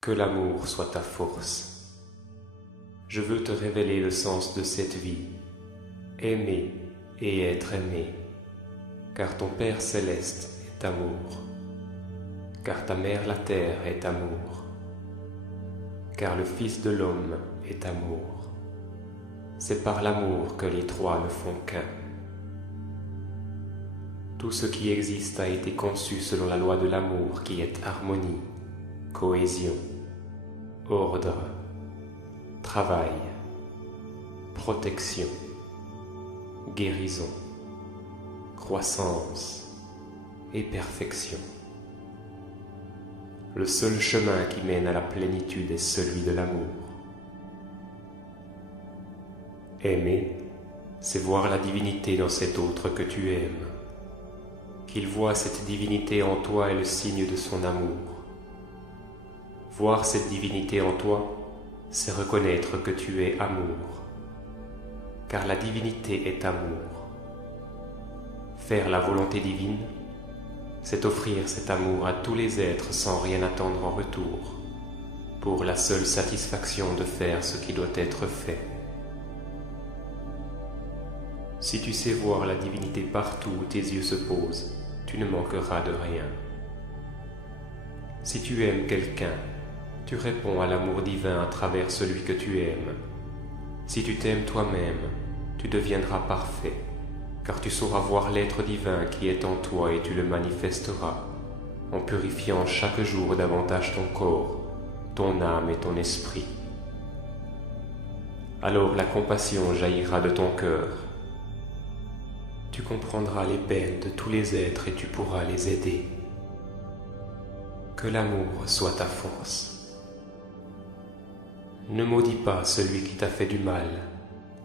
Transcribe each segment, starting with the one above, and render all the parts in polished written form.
Que l'amour soit ta force. Je veux te révéler le sens de cette vie, aimer et être aimé, car ton Père céleste est amour, car ta mère la terre est amour, car le Fils de l'homme est amour. C'est par l'amour que les trois ne font qu'un. Tout ce qui existe a été conçu selon la loi de l'amour qui est harmonie, cohésion, ordre, travail, protection, guérison, croissance et perfection. Le seul chemin qui mène à la plénitude est celui de l'amour. Aimer, c'est voir la divinité dans cet autre que tu aimes. Qu'il voit cette divinité en toi est le signe de son amour. Voir cette divinité en toi, c'est reconnaître que tu es amour, car la divinité est amour. Faire la volonté divine, c'est offrir cet amour à tous les êtres sans rien attendre en retour, pour la seule satisfaction de faire ce qui doit être fait. Si tu sais voir la divinité partout où tes yeux se posent, tu ne manqueras de rien. Si tu aimes quelqu'un, tu réponds à l'amour divin à travers celui que tu aimes. Si tu t'aimes toi-même, tu deviendras parfait, car tu sauras voir l'être divin qui est en toi et tu le manifesteras, en purifiant chaque jour davantage ton corps, ton âme et ton esprit. Alors la compassion jaillira de ton cœur. Tu comprendras les peines de tous les êtres et tu pourras les aider. Que l'amour soit ta force. Ne maudis pas celui qui t'a fait du mal,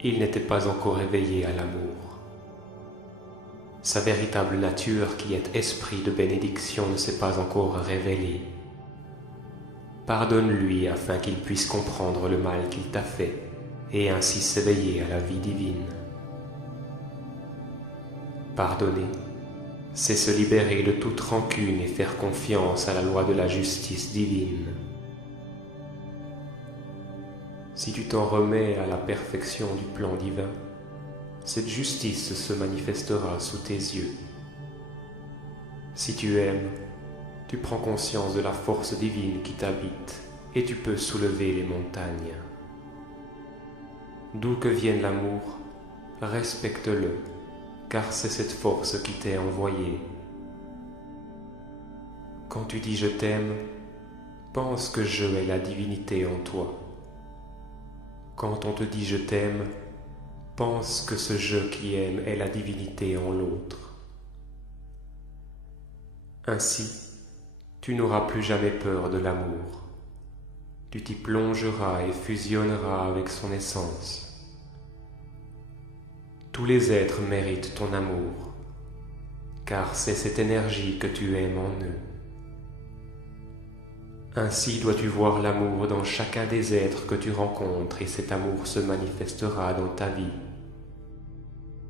il n'était pas encore éveillé à l'amour. Sa véritable nature qui est esprit de bénédiction ne s'est pas encore révélée. Pardonne-lui afin qu'il puisse comprendre le mal qu'il t'a fait et ainsi s'éveiller à la vie divine. Pardonner, c'est se libérer de toute rancune et faire confiance à la loi de la justice divine. Si tu t'en remets à la perfection du plan divin, cette justice se manifestera sous tes yeux. Si tu aimes, tu prends conscience de la force divine qui t'habite et tu peux soulever les montagnes. D'où que vienne l'amour, respecte-le, car c'est cette force qui t'est envoyée. Quand tu dis « je t'aime », pense que « je » est la divinité en toi. Quand on te dit « je t'aime », pense que ce « je » qui aime est la divinité en l'autre. Ainsi, tu n'auras plus jamais peur de l'amour. Tu t'y plongeras et fusionneras avec son essence. Tous les êtres méritent ton amour, car c'est cette énergie que tu aimes en eux. Ainsi dois-tu voir l'amour dans chacun des êtres que tu rencontres et cet amour se manifestera dans ta vie.